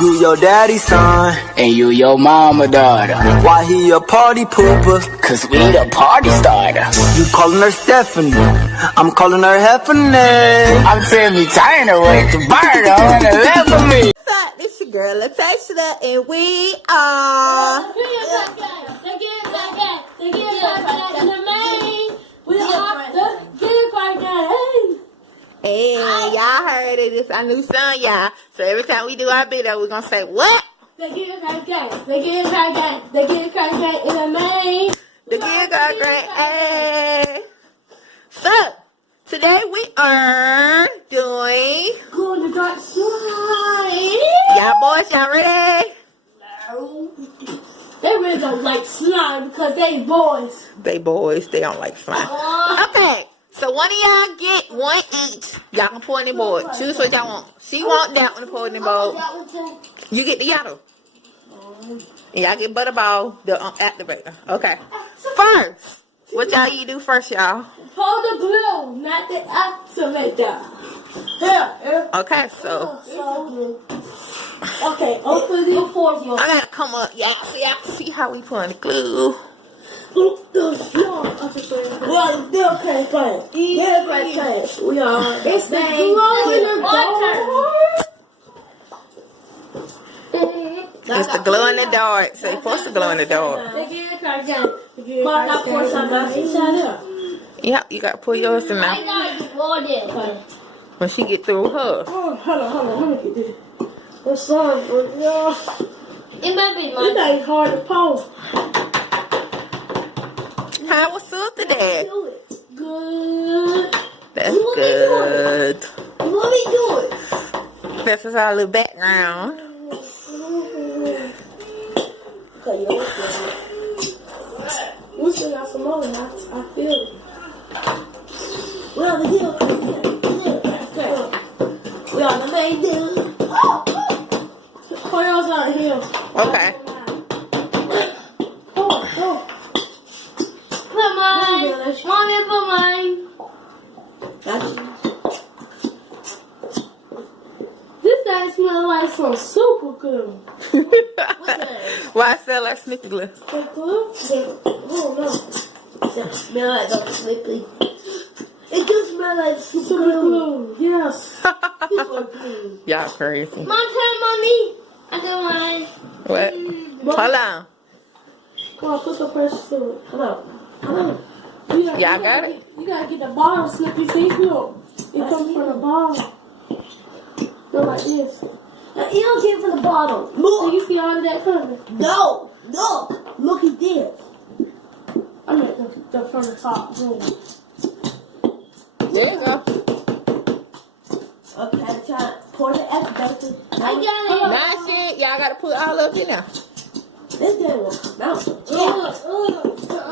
You your daddy's son, and you your mama daughter. Why he a party pooper? Cause we the party starter. You calling her Stephanie, I'm calling her Heffany. I'm Timmy Turner with the bird on the left of me. What's up? This your girl Latasha, and we are Hey, y'all heard it. It's our new song, y'all. So every time we do our video, we're gonna say what? They get crack gang. They get crack gang. They get crack gang in the main. The Get Crack Gang. Hey. So today we are doing Go in the dark slide. y'all boys, y'all ready? No. They really don't like slime because they boys. They boys, they don't like slime. Okay. So one of y'all get one each. Y'all can pour in the board. Choose what y'all want. She want that one to pour in the board. You get the yellow. And y'all get butterball, the activator. Okay. First, what y'all you do first, y'all? Pour the glue, not the activator. Here. Okay, so Okay, open the pores. I gotta come up, y'all. So y'all can see how we put in the glue. We are still crack gang. Yeah, crack gang. We are. It's the glow in the dark. It's the glow in the dark. So you're supposed to glow in the dark. They get crack gang. But I got pour some out inside. Yep, you gotta put yours in now. When she get through her. Oh, hold on. Let me get this. What's up, bro? It might be mine. It ain't hard to pour. How was up today? Good. That's good. What we doing? This is our little background. Okay, yo, we still got some more, and I feel it. We're on the hill. We're on the main hill. Pour yours on the hill. Okay. Put mine. Mommy, put mine. Gotcha. This guy smells like some super glue. Why I smell like snippy glue? The glue? Oh no. It smells like the snippy. It just smells like super glue. Yes. Super glue. Y'all crazy. Mom, mommy. I got mine. What? Hold on. Come on, put some pressure to it. Come on. Y'all got it? You gotta get the bottle, Slippy. See, look. It comes from the bottle. Go like this. You don't get from the bottle. So Look. you see all of that coming? No. Look. Look at this. I meant the from the top. Boom. There you go. Okay, try to pour the activator. I got it. Nah, shit. Y'all gotta put all up in there. This thing will come out.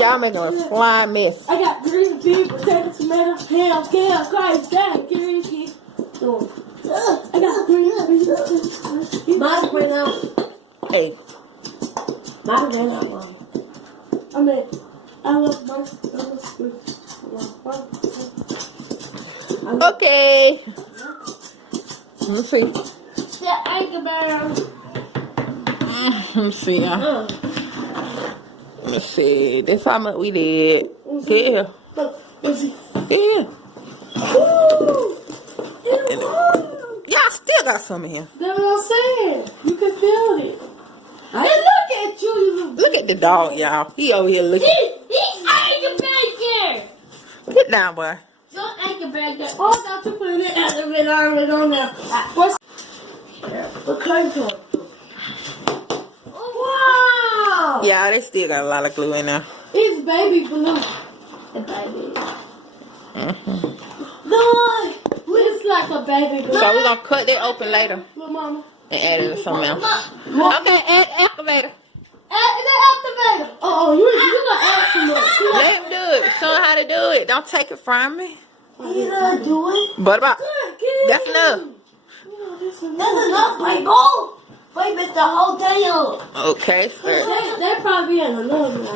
Y'all making a flying mess. I got green bean, potato, tomato, ham, kale, Christ, damn, green bean. I got green bean. Mine bring out. Hey. Mine bring out one. I mean, I love my Okay. Let me see. The anchor bear. Let me see. Let me see. This how much we did. Yeah. Yeah. Y'all still got some in here. That's what I'm saying. You can feel it. And look at you. Look at the dog, y'all. He over here looking. He's anchor back there. Get down, boy. Your anchor back there. Oh, I got to put it at the red already on there. What's the curtain? Wow. Yeah, they still got a lot of glue in there. It's baby blue. The baby. No, it's like a baby blue. So we're going to cut that open later Look, mama. and add it to something else. Okay, add activator. Add the activator. Oh, you gonna add some more. Let him do it. Show him how to do it. Don't take it from me. You know how to do it? But about that's enough. That's enough, people. Wait, miss the whole thing up. Okay, sir. They probably in another one.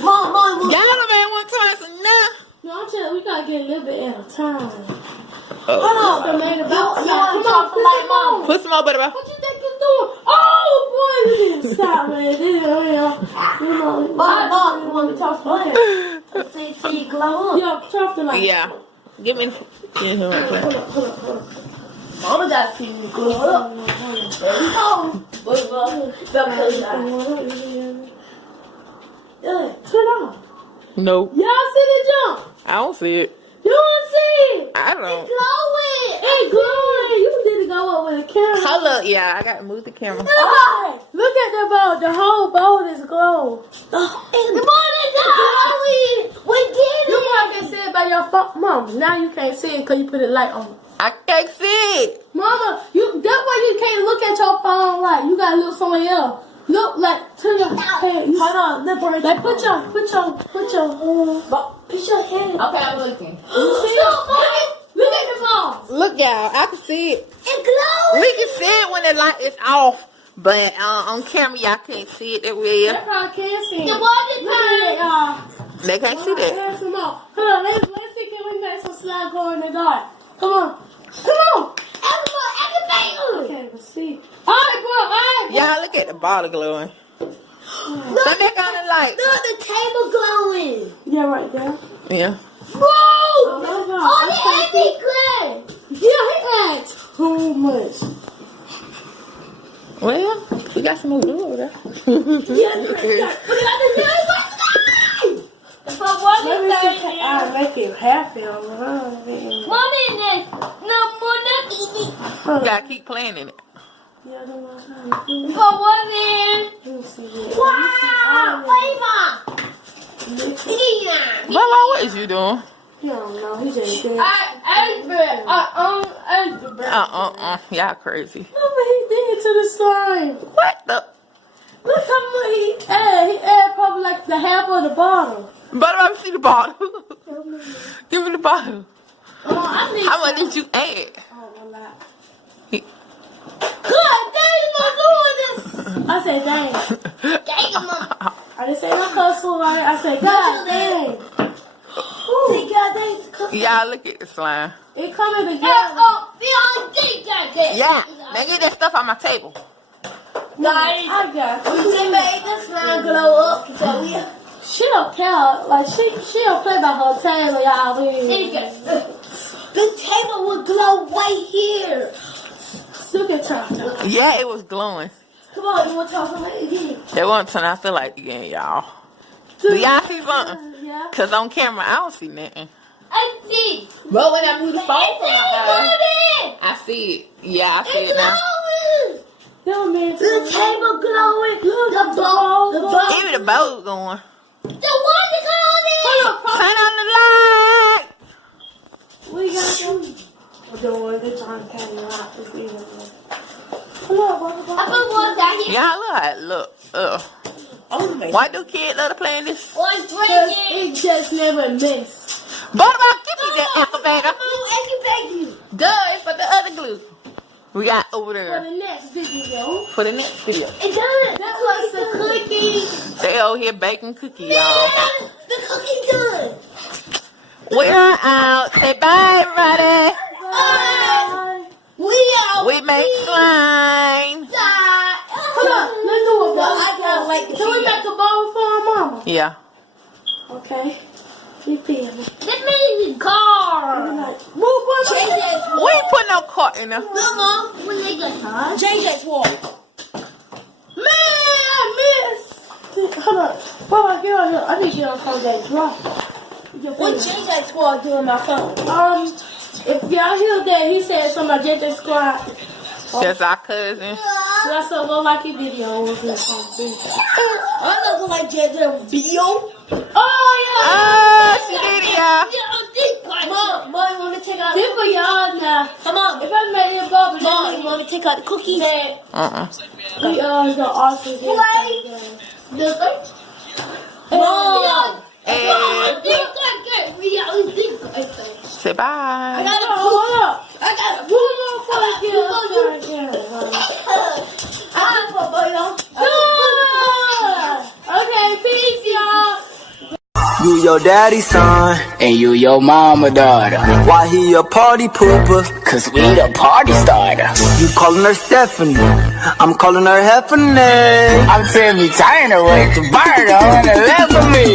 Mom, Y'all done made one twice enough. No, I'm saying we gotta get a little bit at a time. hold on. Come on, You want to talk to my mom? Put some more butter, bro. What you think you're doing? Stop, man. This is real. You know. Bob, You want me to talk to him? see you glow up. Yo, talk to like. Yeah. Give me. Yeah, right there. Hold up. Mama got to see you glow up. There you go. Turn off. Nope. Y'all see the jump? I don't see it. You don't see it? I don't. Glowing. It's glowing. You didn't go up with a camera. Hold up. Yeah, I got to move the camera. Look at the boat. The whole boat is glow. The boat is glowing. We did You it. probably can see it by your phone. Mom, now you can't see it because you put a light on. I can't see it. Mama, that's why you can't look at your phone like you gotta look somewhere else. Look like to the head. Hold on. Like Put your put your hand. Okay, I'm looking. You see it? Look at the phone. Look, y'all. I can see it. It's glowing. We can see it when the light is off. But on camera, y'all can't see it that well. They probably can't see it. The water Look at it, y'all. They can't see that. There's some more. Hold on, let's see can we make some slime go in the dark. Come on. Activate. Okay, let's see. Alright, bro. Y'all look at the bottle glowing. Turn back on the light. Look, the table glowing. Yeah, right there. Yeah. Whoa! Oh, Oh, the heavy glare. yeah, he asked too much. Well, we got some more glue over there. Let me see. I'll make it happy. Mommy, no more nothing. Gotta keep playing in it. Yeah, But what man? Wow! Flavor. Mama, what is you doing? He don't know. He just did. Y'all crazy. Look what he did to the slime. What the? Look how much he add. He add probably like the half of the bottle. But I see the bottle. Give me the bottle. Oh, I need How much did you add? Oh, a lot. God dang, I'm doing this. I said, dang. Dang, Mom. I didn't say no cuss word, right? I said, God dang. Say God dang. Y'all look at the slime. It coming together. Yeah. Now get that stuff on my table. Guys, I got you. we made the slime glow up. So we She don't care. Like, she don't play by her table, y'all. the table will glow right here. Look at her. Yeah, it was glowing. Come on, you want to talk about it again? It wasn't turn out to like again, y'all. Do y'all see something? Yeah. Cause on camera I don't see nothing. I see. But when I move the phone from my eye, It's I see it. Yeah, I see it now. glowing. Yo, man. The table glowing. Look, The bowl. The bowl. Even the boat going. The water glowing. Turn on the light. What you got to do? They're trying to carry you out. Look, I put water down here. Y'all look. Why do kids love to play in this? One Cause drinking. it just never missed. But about give me that activator. Activate. Duh, it's for the other glue. We got over For there the next video. for the next video. It done. That was the cookie. They over here baking cookie, y'all. The cookie done. We're out. Say bye, everybody. Bye. We are. We make slime. Hold on, let's do a bowl. I don't like the Can we make a bowl for our mama? Yeah. Okay. You feel me? This means car. Move one. We ain't put no cart in there. Look, Mom. When they got time. JJ's walk. Man, I missed. Hold on. Papa, get on here. I need to get on phone that drop. What JJ Squad doing my phone? If y'all hear that, he said something about JJ Squad. That's our cousin. That's a low like a video. I look like JJ video. Oh, yeah. Oh, she did it, y'all. Mom, you want to take out? This for y'all now. Come on. If I made it bubble, Mom, you want to take out the cookies? that we the awesome Mom. Say bye. I got Hold up. I got a One more for the Okay, peace, y'all. You your daddy's son, And you your mama daughter. why he a party pooper? Cause we the party starter. You calling her Stephanie, I'm calling her Heavenly. I'm saying me China with the bird on the left of me.